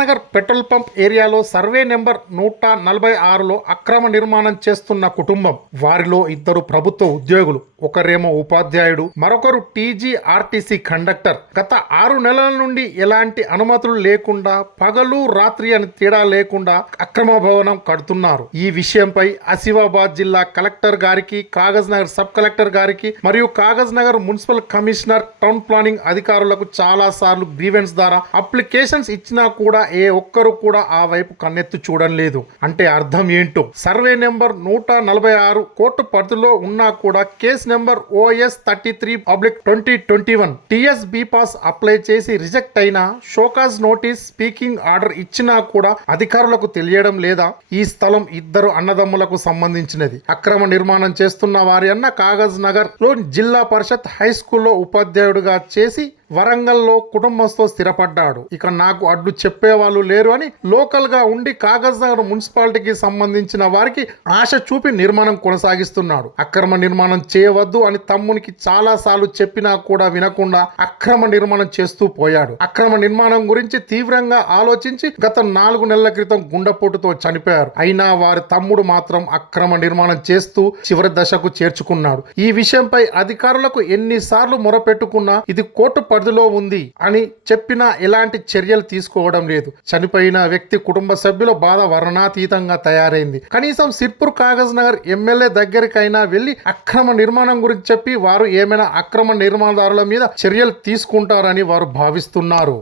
Nagar petrol pump ఏరియాలో survey number నూట నలభై ఆరులో అక్రమ నిర్మాణం చేస్తున్న కుటుంబం. వారిలో ఇద్దరు ప్రభుత్వ ఉద్యోగులు ఒకరేమో ఉపాధ్యాయుడు మరొకరు టీజీ ఆర్టీసీ కండక్టర్. గత ఆరు నెలల నుండి ఎలాంటి అనుమతులు లేకుండా పగలు రాత్రి అని తేడా లేకుండా అక్రమ భవనం కడుతున్నారు. ఈ విషయంపై ఆసిఫాబాద్ జిల్లా కలెక్టర్ గారికి కాగజ్ నగర్ సబ్ కలెక్టర్ గారికి మరియు Kagaz Nagar municipal commissioner town planning అధికారులకు చాలా సార్లు గ్రీవెన్స్ ద్వారా అప్లికేషన్స్ ఇచ్చినా కూడా ఏ ఒక్కరు కూడా ఆ వైపు కన్నెత్తి చూడడం లేదు. అంటే అర్థం ఏంటో? సర్వే నెంబర్ నూట నలభై ఆరు కోర్టు పరిధిలో ఉన్నా కూడా case number OS thirty three public twenty twenty one. TS pass apply చేసి రిజెక్ట్ అయినా షోకాజ్ నోటీస్ స్పీకింగ్ ఆర్డర్ ఇచ్చినా కూడా అధికారులకు తెలియడం లేదా ఈ స్థలం ఇద్దరు అన్నదమ్ములకు సంబంధించినది. అక్రమ నిర్మాణం చేస్తున్న వారి అన్న కాగజ్ నగర్లో జిల్లా పరిషత్ హై స్కూల్లో ఉపాధ్యాయుడిగా చేసి వరంగల్లో కుటుంబంతో స్థిరపడ్డాడు. ఇక నాకు అడ్డు చెప్పేవాళ్ళు లేరు అని లోకల్గా ఉండి కాగజ్ నగర్ మున్సిపాలిటీకి సంబంధించిన వారికి ఆశ చూపి నిర్మాణం కొనసాగిస్తున్నాడు. అక్రమ నిర్మాణం చేయవద్దు అని తమ్మునికి చాలా సార్లు చెప్పినా కూడా వినకుండా అక్రమ నిర్మాణం చేస్తూ పోయాడు. అక్రమ నిర్మాణం గురించి తీవ్రంగా ఆలోచించి గత నాలుగు నెలల క్రితం గుండెపోటుతో చనిపోయారు. అయినా వారి తమ్ముడు మాత్రం అక్రమ నిర్మాణం చేస్తూ చివరి దశకు చేర్చుకున్నాడు. ఈ విషయంపై అధికారులకు ఎన్నిసార్లు మొరపెట్టుకున్నా ఇది కోర్టు పరిధిలో ఉంది అని చెప్పినా ఎలాంటి చర్యలు తీసుకోవడం లేదు. చనిపోయిన వ్యక్తి కుటుంబ సభ్యుల బాధ వర్ణాతీతంగా తయారైంది. కనీసం సిర్పూర్ కాగజ్ నగర్ ఎమ్మెల్యే దగ్గరికైనా వెళ్ళి అక్రమ నిర్మాణం గురించి చెప్పి వారు ఏమైనా అక్రమ నిర్మాణదారుల మీద చర్యలు తీసుకుంటారని వారు భావిస్తున్నారు.